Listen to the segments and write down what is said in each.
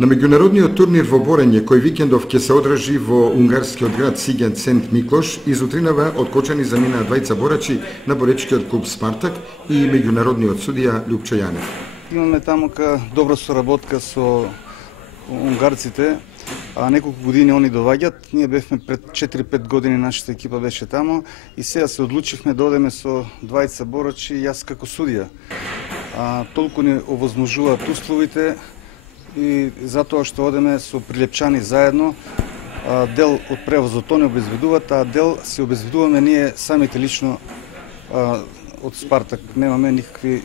На меѓународниот турнир во борење кој викендов ќе се одржи во унгарскиот град Сиген Сент Миклош, изутринава откочани заминаа двајца борачи на боречкиот клуб Спартак и меѓународниот судија Љупчо Јанев. Имаме тамука добра соработка со унгарците, а неколку години они доваѓат. Ние бевме пред 4-5 години, нашата екипа беше тамо и сега се одлучивме да одеме со двајца борачи и јас како судија. Толку ни овозможуваат условите и затоа што одеме со прилепчани заедно, дел од превозот они обезбедуваат, а дел се обезбедуваме ние самите лично од Спартак. Немаме никакви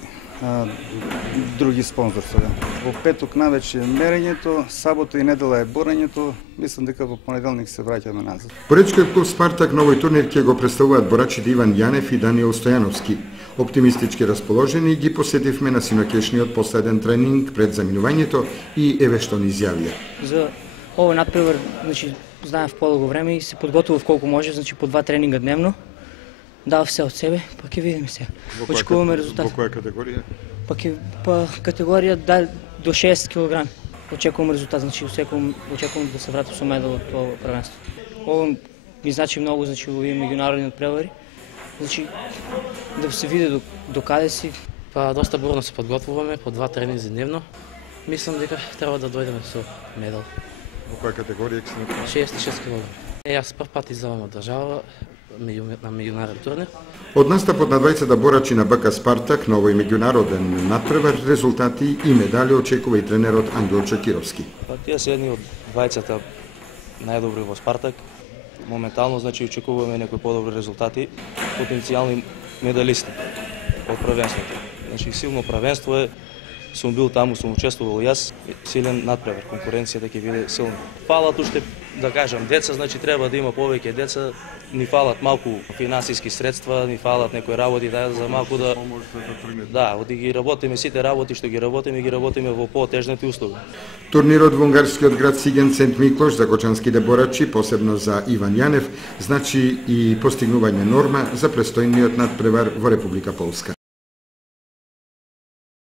други спонзорства. Во петок навече мерењето, сабота и недела е борењето, мислам дека во понеделник се враќаме назад. Боречкиот клуб Спартак на овој турнир ќе го представуваат борачите Иван Јанев и Даниел Стојановски. Оптимистички расположени ги посетивме на синоќешниот последен тренинг пред заминувањето и еве што ни изјавија. За овој надпревар, знаев подолго време и се подготвував колку може, по 2 тренинга дневно. Дав се од себе, па ќе видиме се. Очекуваме резултат. Во која категорија? Па категорија до 6 кг. Очекувам резултат, очекувам да се вратам со медал од тоа првенство. Ово ми значи многу, во овие меѓународни надпревари. Да се види до каде си. Па доста бурно се подготвуваме, по 2 тренинзи дневно. Мислам дека треба да дојдеме со медал. Во која категорија ќе се 66 кг. Јас прв пат излезам од држава на меѓународен турнир. Од настапот на двајцата борачи на БК Спартак на овој меѓународен надпревар, резултати и медали очекува и тренерот Ангел Чакировски. Тие се едни од двајцата најдобри во Спартак. Моментално очекуваме некои подобри резултати, потенцијални медалисти од првенството. Силно првенство е, сум бил таму, сум учествувал јас, силен надпревар, конкуренцијата ќе биде силна. Фалат уште, да кажам, деца, треба да има повеќе деца, ни фалат малку финансиски средства, ни фалат некои работи, за малку да ги работиме сите работи што ги работиме во потежните услови. Турнирот во унгарскиот град Сиген Сент Миклош за кочанските борачи, посебно за Иван Јанев, значи и постигнување норма за престојниот надпревар во Република Полска.